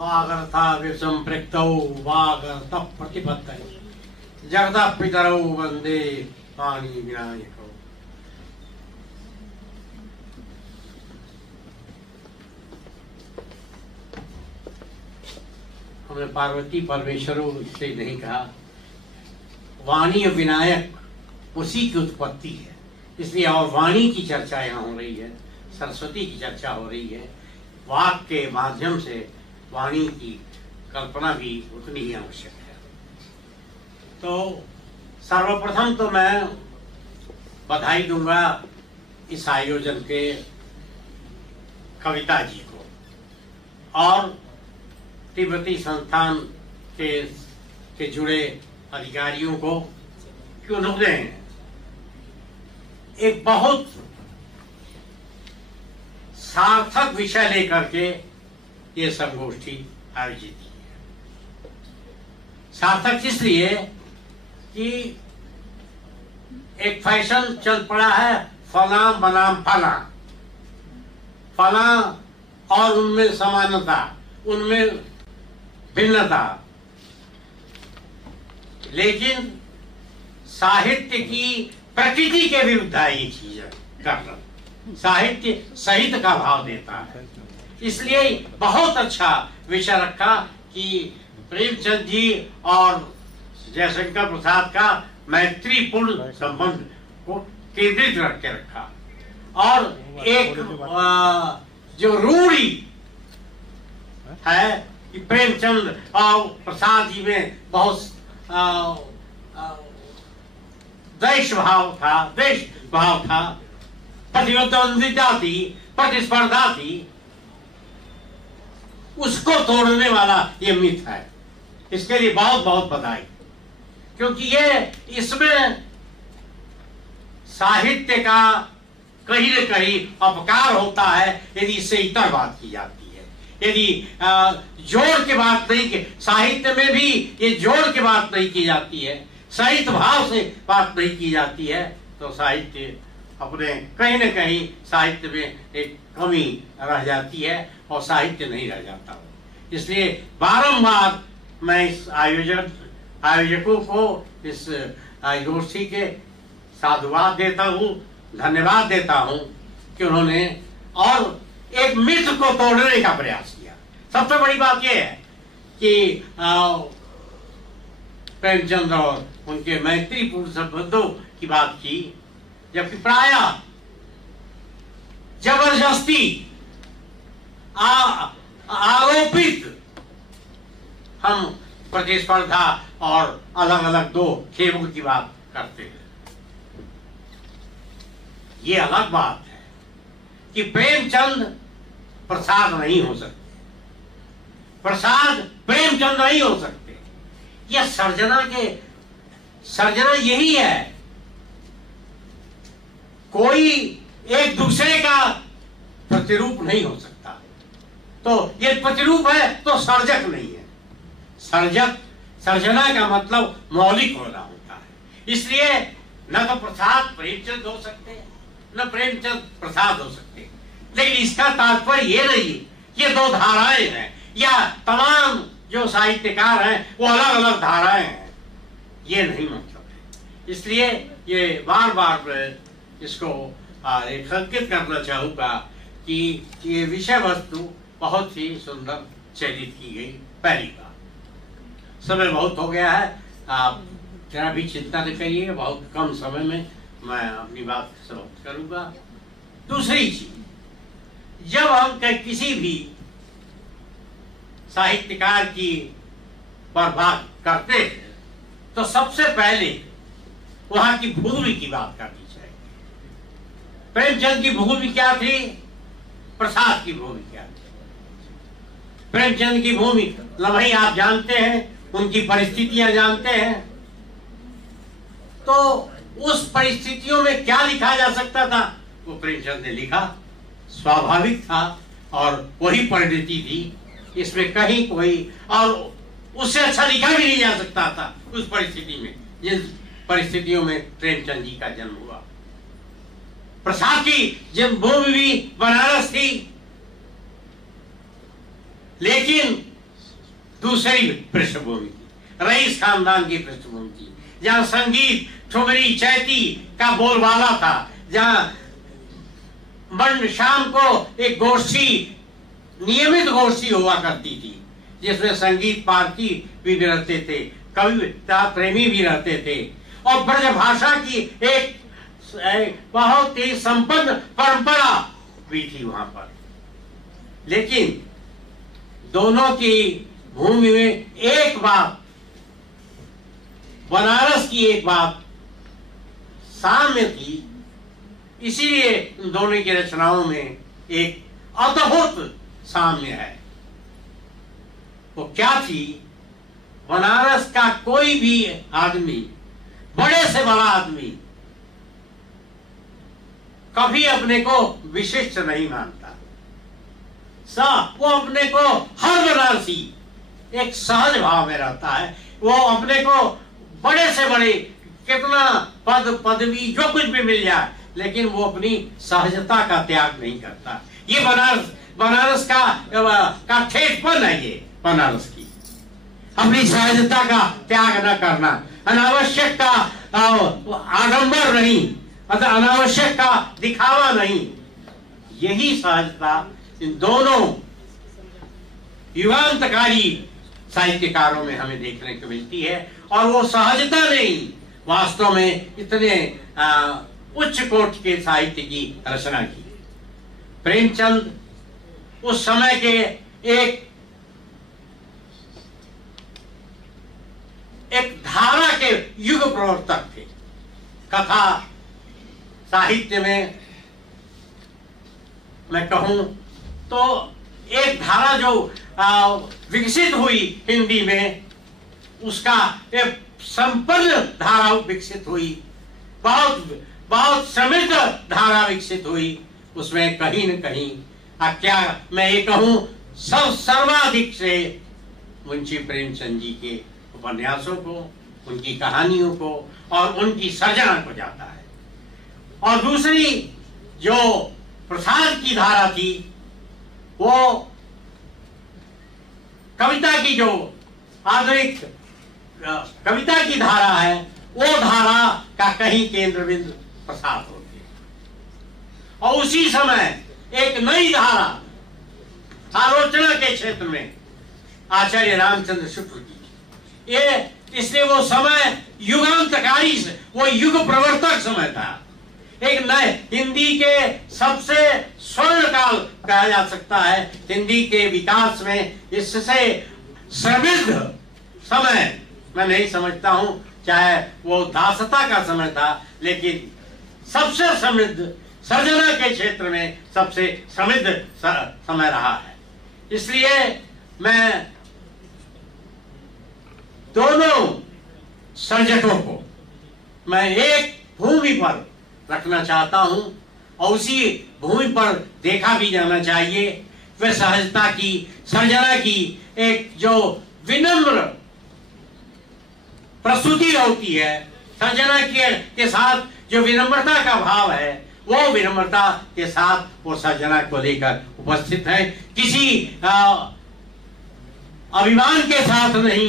वागर्था विसंपृक्तौ वागर्तः प्रतिपत्तये जगतः पितरौ वंदे पाणि विनायकौ। हमने पार्वती परमेश्वरों से नहीं कहा, वाणी विनायक उसी की उत्पत्ति है, इसलिए और वाणी की चर्चा यहाँ हो रही है, सरस्वती की चर्चा हो रही है। वाक के माध्यम से वाणी की कल्पना भी उतनी ही आवश्यक है। तो सर्वप्रथम तो मैं बधाई दूंगा इस आयोजन के कविता जी को और तिब्बती संस्थान के जुड़े अधिकारियों को कि उन्होंने एक बहुत सार्थक विषय लेकर के ये संगोष्ठी आयोजित की है। सार्थक इसलिए कि एक फैशन चल पड़ा है, फला बनाम फला, फला और उनमें समानता, उनमें भिन्नता, लेकिन साहित्य की प्रकृति के विरुद्ध ये चीज करना। साहित्य सहित का भाव देता है, इसलिए बहुत अच्छा विषय रखा कि प्रेमचंद जी और जयशंकर प्रसाद का मैत्रीपूर्ण संबंध को केंद्रित रख के रखा और एक जो रूढ़ी है कि प्रेमचंद और प्रसाद जी में बहुत द्वेष भाव था, प्रतिद्वंदिता थी, प्रतिस्पर्धा थी, उसको तोड़ने वाला ये मिथ है। इसके लिए बहुत बहुत बधाई, क्योंकि ये इसमें साहित्य का कहीं न कहीं अपकार होता है यदि इससे इतर बात की जाती है, यदि जोड़ के बात नहीं की, साहित्य में भी ये जोड़ के बात नहीं की जाती है, साहित्य भाव से बात नहीं की जाती है, तो साहित्य अपने कहीं न कहीं साहित्य में एक कमी रह जाती है और साहित्य नहीं रह जाता। इसलिए बारंबार मैं इस आयोजकों को इस गोष्ठी के साधुवाद देता हूँ, धन्यवाद देता हूँ कि उन्होंने और एक मिथ को तोड़ने का प्रयास किया। सबसे बड़ी बात यह है कि प्रेमचंद और उनके मैत्रीपूर्ण संबंधों की बात की, जबकि प्राय जबरदस्ती आरोपित हम प्रतिस्पर्धा और अलग अलग दो खेमों की बात करते हैं। ये अलग बात है कि प्रेमचंद प्रसाद नहीं हो सकते, प्रसाद प्रेमचंद नहीं हो सकते। यह सर्जना यही है, कोई एक दूसरे का प्रतिरूप नहीं हो सकता। तो ये प्रतिरूप है तो सर्जक नहीं है। सर्जना का मतलब मौलिक होना होता है। इसलिए न तो प्रसाद प्रेमचंद हो सकते हैं, न प्रेमचंद प्रसाद हो सकते हैं। लेकिन इसका तात्पर्य ये नहीं, ये दो धाराएं हैं या तमाम जो साहित्यकार हैं वो अलग अलग धाराएं हैं, ये नहीं मतलब है। इसलिए ये बार बार इसको रेखांकित करना चाहूंगा कि ये विषय वस्तु बहुत ही सुंदर चयनित की गई। पहली बात, समय बहुत हो गया है, आप जरा भी चिंता न करिए, बहुत कम समय में मैं अपनी बात समाप्त करूंगा। दूसरी चीज, जब हम किसी भी साहित्यकार की पर बात करते हैं तो सबसे पहले वहां की भूमि की बात करनी चाहिए। प्रेमचंद की भूमि क्या थी, प्रसाद की भूमि क्या थी। प्रेमचंद की भूमि लम्हे आप जानते हैं, उनकी परिस्थितियां जानते हैं। तो उस परिस्थितियों में क्या लिखा जा सकता था वो प्रेमचंद ने लिखा, स्वाभाविक था और वही परिणति थी। इसमें कहीं कोई और उससे अच्छा लिखा भी नहीं जा सकता था उस परिस्थिति में, जिन परिस्थितियों में प्रेमचंद जी का जन्म हुआ। प्रसाद की जन्मभूमि भी बनारस थी, लेकिन दूसरी पृष्ठभूमि थी, रईस खानदान की पृष्ठभूमि थी, जहां संगीत ठुमरी चैती का बोलबाला था, जहां मंड शाम को एक गोष्ठी, नियमित गोष्ठी हुआ करती थी, जिसमें संगीत पारखी भी रहते थे, कविता प्रेमी भी रहते थे, और ब्रज भाषा की एक बहुत ही संपन्न परंपरा भी थी वहां पर। लेकिन दोनों की भूमि में एक बात, बनारस की एक बात साम्य थी, इसीलिए दोनों की रचनाओं में एक अद्भुत साम्य है। वो क्या थी? बनारस का कोई भी आदमी, बड़े से बड़ा आदमी, कभी अपने को विशिष्ट नहीं मानता। वो अपने को, हर बनारसी एक सहज भाव में रहता है। वो अपने को बड़े से बड़े, कितना पद पदवी जो कुछ भी मिल जाए, लेकिन वो अपनी सहजता का त्याग नहीं करता। ये बनारस का ठेठपन है, ये बनारस की अपनी सहजता का त्याग न करना, अनावश्यक का आडंबर नहीं, मतलब अनावश्यक का दिखावा नहीं। यही सहजता इन दोनों युगांतकारी साहित्यकारों में हमें देखने को मिलती है, और वो सहजता नहीं वास्तव में इतने उच्च कोटि के साहित्य की रचना की। प्रेमचंद उस समय के एक धारा के युग प्रवर्तक थे। कथा साहित्य में मैं कहूं तो एक धारा जो विकसित हुई हिंदी में, उसका एक संपन्न धारा विकसित हुई, बहुत बहुत समृद्ध धारा विकसित हुई। उसमें कहीं न कहीं क्या मैं ये कहूं, सर्वाधिक से मुंशी प्रेमचंद जी के उपन्यासों को, उनकी कहानियों को और उनकी सर्जना को जाता है। और दूसरी जो प्रसाद की धारा थी, वो कविता की जो आधुनिक कविता की धारा है, वो धारा का कहीं केंद्र बिंदु प्रसाद होती है। और उसी समय एक नई धारा आलोचना के क्षेत्र में आचार्य रामचंद्र शुक्ल की, ये इसलिए वो समय युगांतकारी, वो युग प्रवर्तक समय था। एक नए हिंदी के सबसे स्वर्ण काल कहा जा सकता है हिंदी के विकास में। इससे समृद्ध समय मैं नहीं समझता हूं, चाहे वो दासता का समय था, लेकिन सबसे समृद्ध सर्जना के क्षेत्र में सबसे समृद्ध समय रहा है। इसलिए मैं दोनों सर्जकों को मैं एक भूमि पर रखना चाहता हूं, और उसी भूमि पर देखा भी जाना चाहिए। वह सहजता की, सर्जना की एक जो विनम्र प्रस्तुति होती है, सर्जना के साथ जो विनम्रता का भाव है, वो विनम्रता के साथ वो सर्जना को लेकर उपस्थित है। किसी अभिमान के साथ नहीं,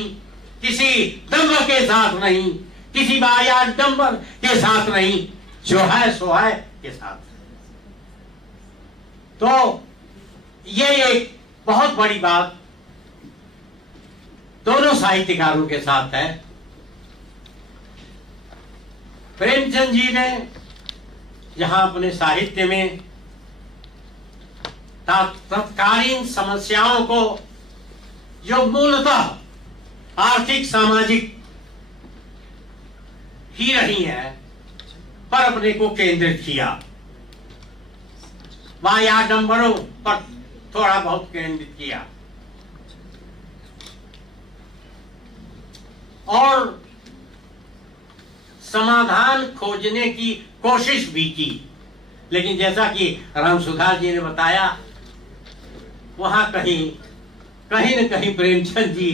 किसी दम्भ के साथ नहीं, किसी बायाडंबर के साथ नहीं, जो है सो है के साथ। तो ये एक बहुत बड़ी बात दोनों साहित्यकारों के साथ है। प्रेमचंद जी ने जहां अपने साहित्य में तत्कालीन समस्याओं को, जो मूलतः आर्थिक सामाजिक ही रही है, पर अपने को केंद्रित किया, वायाडंबरों पर थोड़ा बहुत केंद्रित किया, और समाधान खोजने की कोशिश भी की। लेकिन जैसा कि रामसुधार जी ने बताया, वहां कहीं न कहीं प्रेमचंद जी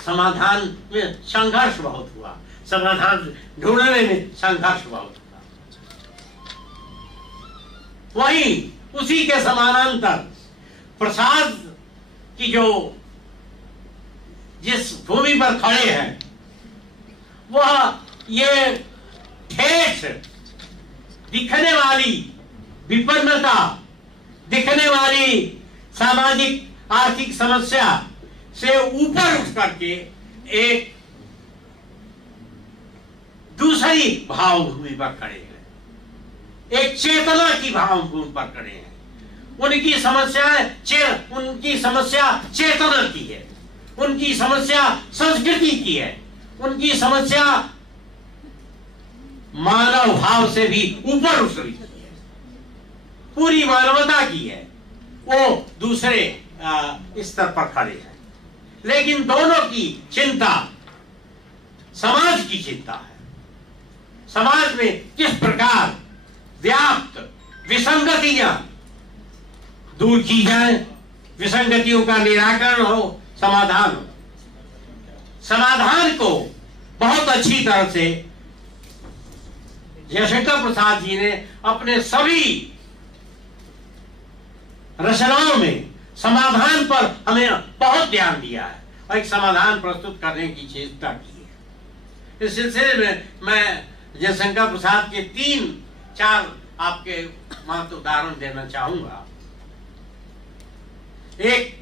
समाधान में संघर्ष बहुत हुआ, समाधान ढूंढने में संघर्ष बहुत हुआ। वहीं उसी के समानांतर प्रसाद की जो जिस भूमि पर खड़े हैं वह ये ठेस दिखने वाली विपन्नता, दिखने वाली सामाजिक आर्थिक समस्या से ऊपर उठ करके एक दूसरी भावभूमि पर खड़े हैं, एक चेतना की भावभूमि पर खड़े हैं। उनकी समस्या चेतना की है, उनकी समस्या संस्कृति की है, उनकी समस्या मानव भाव से भी ऊपर उठ रही है, पूरी मानवता की है। वो दूसरे स्तर पर खड़े हैं, लेकिन दोनों की चिंता समाज की चिंता है। समाज में किस प्रकार व्याप्त विसंगतियां दूर की जाए, विसंगतियों का निराकरण हो, समाधान हो। समाधान को बहुत अच्छी तरह से जयशंकर प्रसाद जी ने अपने सभी रचनाओं में समाधान पर हमें बहुत ध्यान दिया है और एक समाधान प्रस्तुत करने की चेष्टा की है। इस सिलसिले में मैं जयशंकर प्रसाद के 3-4 आपके मात्र उदाहरण देना चाहूंगा। एक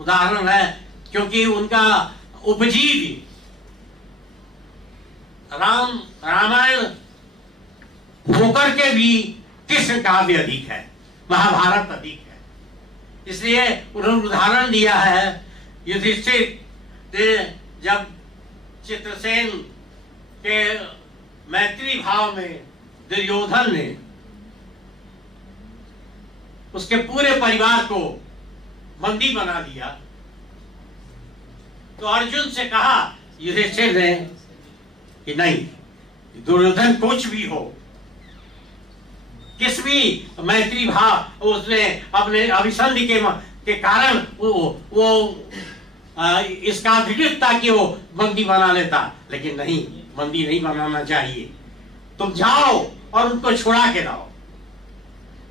उदाहरण है, क्योंकि उनका उपजीवी रामायण होकर के भी कृष्ण काव्य अधिक है, महाभारत अधिक है, इसलिए उन्होंने उदाहरण दिया है। युधिष्ठिर ने जब चित्रसेन के मैत्री भाव में दुर्योधन ने उसके पूरे परिवार को बंदी बना दिया, तो अर्जुन से कहा युधिष्ठिर ने कि नहीं, दुर्योधन कुछ भी हो, किस भी मैत्री भाव उसने अपने अभिसंधि के कारण वो इसका अधिकृत था कि वो बंदी बना लेता, लेकिन नहीं, बंदी नहीं बनाना चाहिए। तुम जाओ और उनको छुड़ा के लाओ,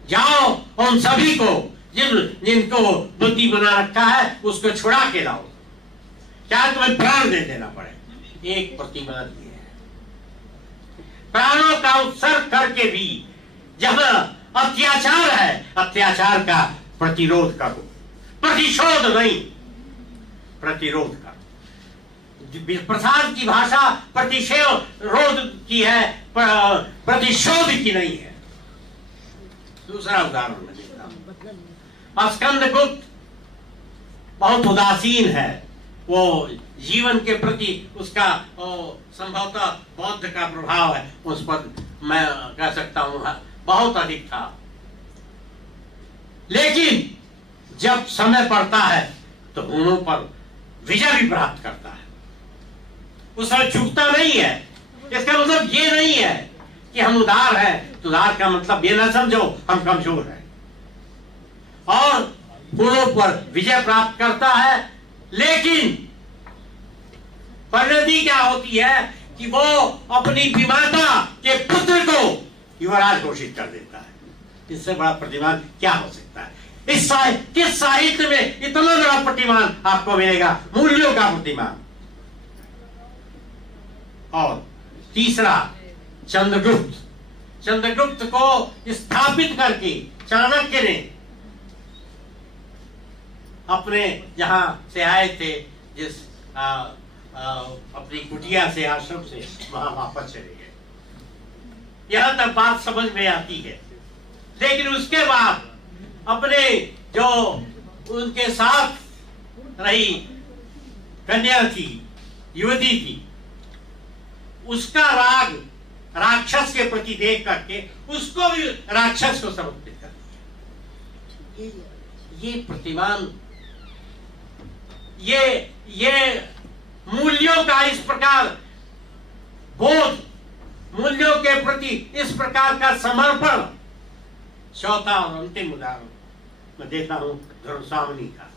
जाओ उन सभी को जिनको बंदी बना रखा है उसको छुड़ा के लाओ, चाहे तुम्हें प्राण दे देना पड़े। एक प्रतिबद्ध है, प्राणों का उत्सर्ग करके भी जब अत्याचार है, अत्याचार का प्रतिरोध करो, प्रतिशोध नहीं, प्रतिरोध करो। प्रसाद की भाषा प्रतिशोध की है, प्रतिशोध की नहीं है। दूसरा उदाहरण मैं देता हूं। स्कंदगुप्त बहुत उदासीन है, वो जीवन के प्रति उसका संभवतः बौद्ध का प्रभाव है, उस पर मैं कह सकता हूं बहुत अधिक था। लेकिन जब समय पड़ता है तो उन्हों पर विजय भी प्राप्त करता है, उसमें झुकता नहीं है। इसका मतलब ये नहीं है कि हम उदार हैं, तो उदार का मतलब ये ना समझो हम कमजोर हैं, और उन्हों पर विजय प्राप्त करता है। लेकिन परिणति क्या होती है कि वो अपनी विमाता के पुत्र को युवराज घोषित कर देता है। इससे बड़ा प्रतिमान क्या हो सकता है? किस साहित्य में इतना बड़ा प्रतिमान आपको मिलेगा? मूल्यों का प्रतिमान। और तीसरा चंद्रगुप्त, चंद्रगुप्त को स्थापित करके चाणक्य ने अपने जहां से आए थे, जिस अपनी कुटिया से, आश्रम से, वहां वापस चले गए। यहां तक बात समझ में आती है। लेकिन उसके बाद अपने जो उनके साथ रही कन्या थी, युवती थी, उसका राग राक्षस के प्रति देख करके उसको भी राक्षस को समर्पित कर दिया। ये प्रतिमान, ये मूल्यों का इस प्रकार बोध, मूल्यों के प्रति इस प्रकार का समर्पण। चौथा और अंतिम उदाहरण मैं देता हूं धनुषावनी का।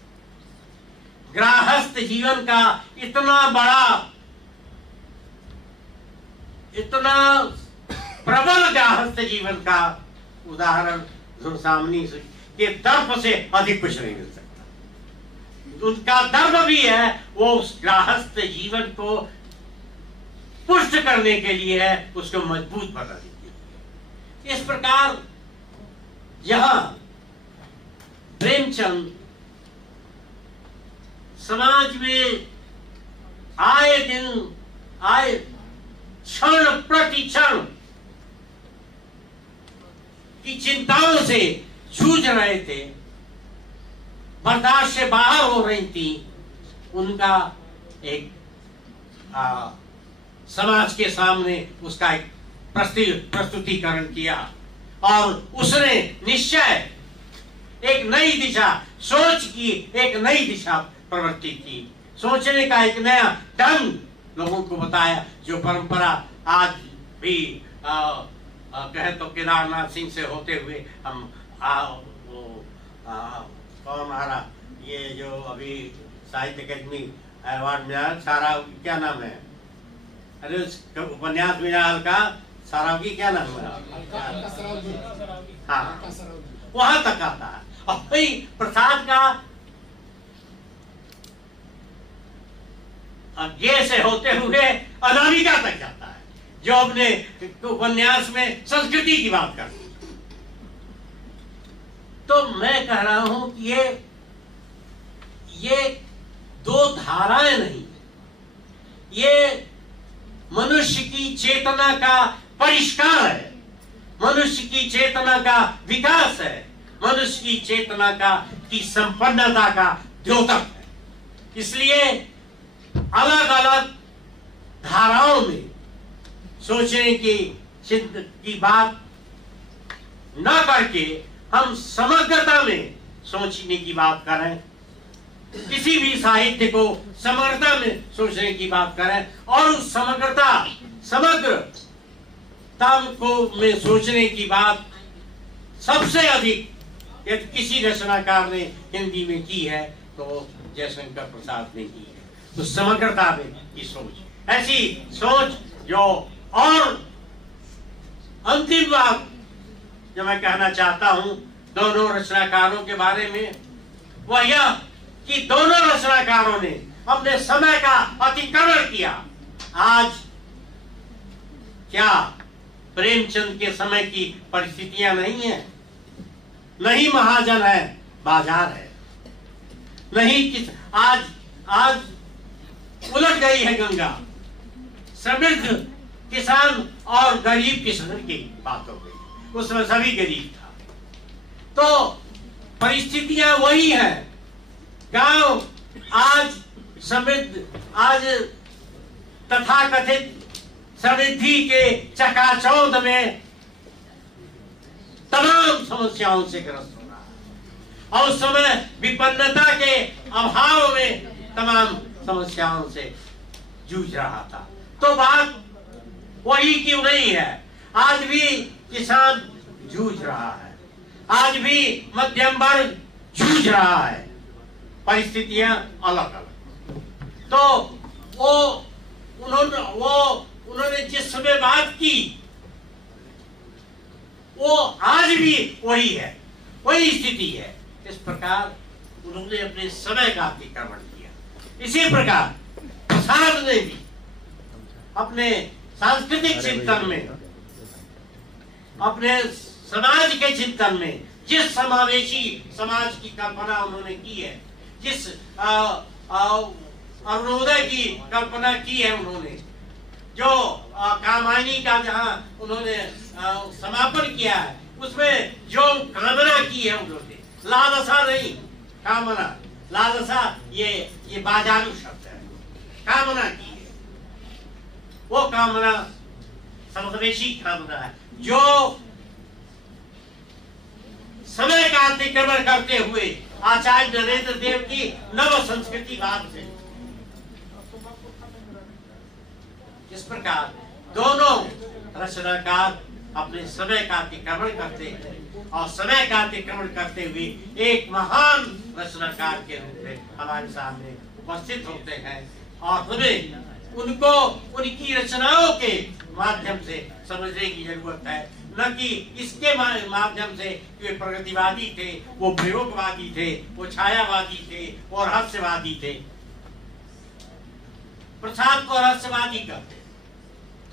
गृहस्थ जीवन का इतना बड़ा, इतना प्रबल गृहस्थ जीवन का उदाहरण धनुषावनी के तर्क से अधिक कुछ नहीं मिल सकता। उनका धर्म भी है, वो उस गृहस्थ जीवन को पुष्ट करने के लिए है, उसको मजबूत बनाने के लिए। इस प्रकार यहां प्रेमचंद समाज में आए दिन आए क्षण प्रति क्षण की चिंताओं से जूझ रहे थे, बर्दाश्त से बाहर हो रही थी। उनका एक समाज के सामने उसका एक प्रस्तुतिकरण किया और उसने निश्चय एक नई दिशा, सोच की एक नई दिशा प्रवर्तित की, सोचने का एक नया ढंग लोगों को बताया, जो परंपरा आज भी कहे तो केदारनाथ सिंह से होते हुए हम कौन आ रहा, ये जो अभी साहित्य अकेडमी अवार्ड मिला, सारा क्या नाम है, अरे उस उपन्यास मिला का सारावगी, क्या नाम है, हाँ वहां तक आता है। और भाई प्रसाद का ये से होते हुए अनामिका तक जाता है, जो अपने उपन्यास में संस्कृति की बात करते। तो मैं कह रहा हूं कि ये दो धाराएं नहीं, ये मनुष्य की चेतना का परिष्कार है, मनुष्य की चेतना का विकास है, मनुष्य की चेतना का की संपन्नता का द्योतक है। इसलिए अलग अलग धाराओं में सोचने की बात न करके हम समग्रता में सोचने की बात करें, किसी भी साहित्य को समग्रता में सोचने की बात करें, और उस समग्रता को में सोचने की बात सबसे अधिक यदि किसी रचनाकार ने हिंदी में की है तो जयशंकर प्रसाद ने की है। तो समग्रता में की सोच, ऐसी सोच जो, और अंतिम बात जो मैं कहना चाहता हूं दोनों रचनाकारों के बारे में, वह यह कि दोनों रचनाकारों ने अपने समय का अतिक्रमण किया। आज क्या प्रेमचंद के समय की परिस्थितियां नहीं है? नहीं महाजन है, बाजार है, नहीं किस आज उलट गई है गंगा, समृद्ध किसान और गरीब किसान की बात हो गई, उसमें सभी गरीब था। तो परिस्थितियां वही है, गांव आज समृद्ध, आज तथाकथित समृद्धि के चकाचौंध में तमाम समस्याओं से ग्रस्त हो रहा है, और उस समय विपन्नता के अभाव में तमाम समस्याओं से जूझ रहा था। तो बात वही क्यों नहीं है? आज भी किसान जूझ रहा है, आज भी मध्यम वर्ग जूझ रहा है, परिस्थितियां अलग अलग। तो उन्होंने जिस समय बात की वो आज भी वही है, वही स्थिति है। इस प्रकार उन्होंने अपने समय का अतिक्रमण किया। इसी प्रकार प्रसाद ने भी अपने सांस्कृतिक चिंतन में, अपने समाज के चिंतन में जिस समावेशी समाज की कल्पना उन्होंने की है, जिस अरुणोदय की कल्पना की है उन्होंने, जो कामायनी का जहां उन्होंने समापन किया है, उसमें जो कामना की है उन्होंने, लालसा नहीं, कामना, लालसा ये बाजारू शब्द है, कामना की है, वो कामना समावेशी कामना है, जो समय का अतिक्रमण करते हुए आचार्य नरेंद्र देव की नव संस्कृतिवाद से। इस प्रकार दोनों रचनाकार अपने समय का अतिक्रमण करते हैं और समय का अतिक्रमण करते हुए एक महान रचनाकार के रूप में हमारे सामने उपस्थित होते हैं, और हमें उनको उनकी रचनाओं के माध्यम से समझने की जरूरत है, न कि इसके माध्यम से वे प्रगतिवादी थे, वो प्रयोगवादी थे, वो छायावादी थे, वो रहस्यवादी थे। प्रसाद को रहस्यवादी कहते,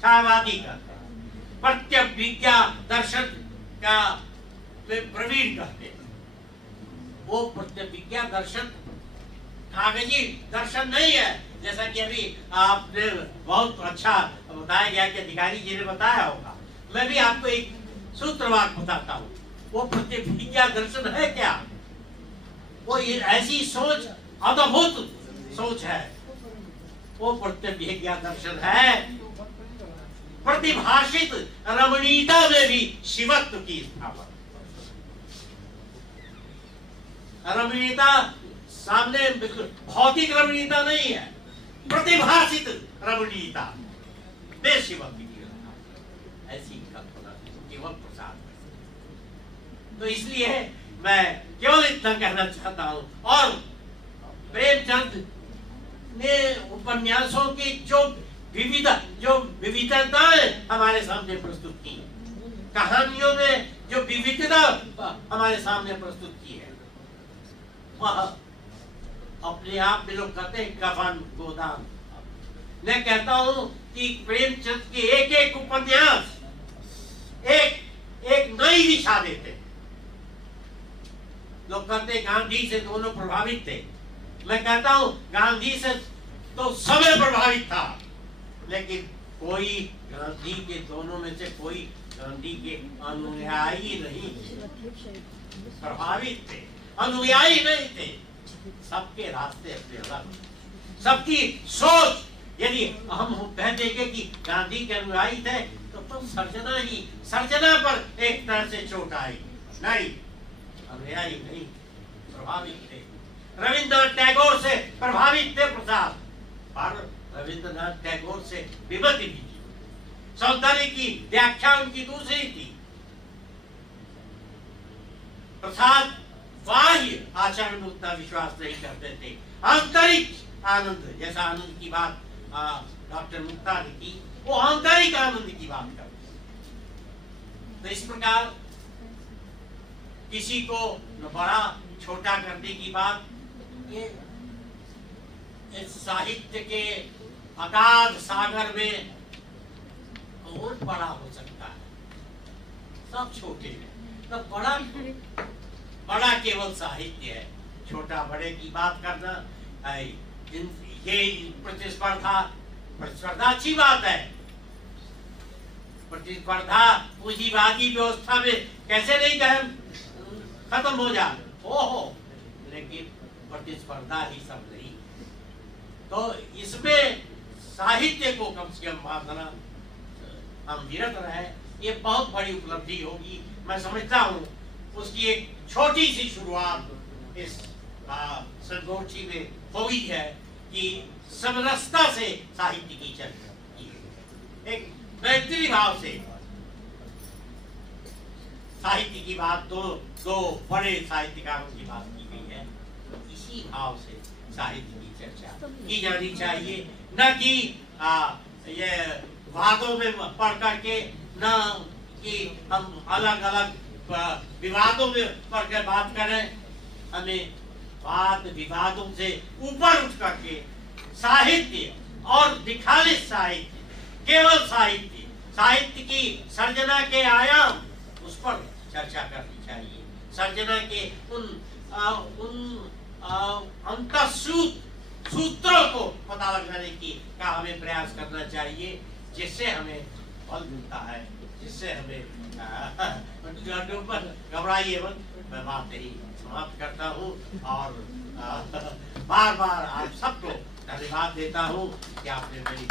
छायावादी कहते, प्रत्यभिज्ञा दर्शन का प्रवीण कहते। वो प्रत्यभिज्ञा दर्शन कागजी दर्शन नहीं है, जैसा कि अभी आपने बहुत अच्छा बताया गया कि अधिकारी जी ने बताया होगा। मैं भी आपको एक सूत्रवाक बताता हूँ। वो प्रतिभिज्ञा दर्शन है क्या? वो ये ऐसी सोच, अद्भुत सोच है। वो प्रतिभिज्ञा दर्शन है प्रतिभाषित रमणीयता में भी शिवत्व की स्थापना। रमणीयता सामने भौतिक रमणीयता नहीं है, प्रतिभाषित रमणीयता में शिवत्व की ऐसी कल्पना केवल प्रसाद। तो इसलिए मैं केवल इतना कहना चाहता हूं। और प्रेमचंद ने उपन्यासों की जो विविधताएं हमारे सामने प्रस्तुत की, कहानियों में जो विविधता हमारे सामने प्रस्तुत की है, वह अपने आप में लोग कहते हैं कफन गोदाम। मैं कहता हूं कि प्रेमचंद के एक एक उपन्यास एक नई दिशा देते। लोग कहते गांधी से दोनों प्रभावित थे। मैं कहता हूं गांधी से तो समय प्रभावित था, लेकिन कोई गांधी के दोनों में से कोई गांधी के अनुयायी नहीं प्रभावित थे, अनुयायी नहीं थे। सबके रास्ते अपने अलग, सबकी सोच। यदि हम कह देंगे कि गांधी के अनुयायी थे तो सर्जना पर एक तरह से चोट आई। नहीं, अनुयायी नहीं, प्रभावित थे। रविंद्रनाथ टैगोर से प्रभावित थे प्रसाद, पर रविंद्रनाथ टैगोर से विमति भी थी। सौंदर्य की व्याख्या उनकी दूसरी थी। प्रसाद बाह्य आचरण में उतना विश्वास नहीं करते थे। आंतरिक आनंद, जैसा आनंद की बात डॉक्टर मुक्ता ने की, वो आंतरिक आनंद की बात करते। तो इस प्रकार किसी को बड़ा छोटा करने की बात, ये इस साहित्य के अगाध सागर में कौन बड़ा हो सकता है? सब छोटे हैं। तो बड़ा केवल साहित्य है। छोटा बड़े की बात करना, ये प्रतिस्पर्धा अच्छी बात है। प्रतिस्पर्धा पूंजीवादी व्यवस्था में कैसे नहीं खत्म हो जाए, ओहो, लेकिन प्रतिस्पर्धा ही सब नहीं। तो इसमें साहित्य को कम से कम मानना हम विरत रहे, ये बहुत बड़ी उपलब्धि होगी। मैं समझता हूँ उसकी एक छोटी सी शुरुआत इस संगोष्ठी में हुई है कि समरसता से साहित्य की चर्चा की, एक मैत्री भाव से साहित्य की बात, दो बड़े साहित्यकारों की बात की गई है। इसी भाव से साहित्य की चर्चा की जानी चाहिए, न कि ये वादों में पढ़ करके, न कि हम अलग अलग विवादों में पढ़ कर बात करें। हमें वाद विवादों से ऊपर उठ करके साहित्य और दिखाने साहित्य, केवल साहित्य की सर्जना के आयाम, उस पर चर्चा करनी चाहिए। सर्जना के उन सूत्रों को पता लगाने का हमें प्रयास करना चाहिए, जिससे हमें फल मिलता है, जिससे हमें घबराइए मत। मैं बात यही समाप्त करता हूँ और बार बार आप सबको धन्यवाद देता हूँ कि आपने मेरी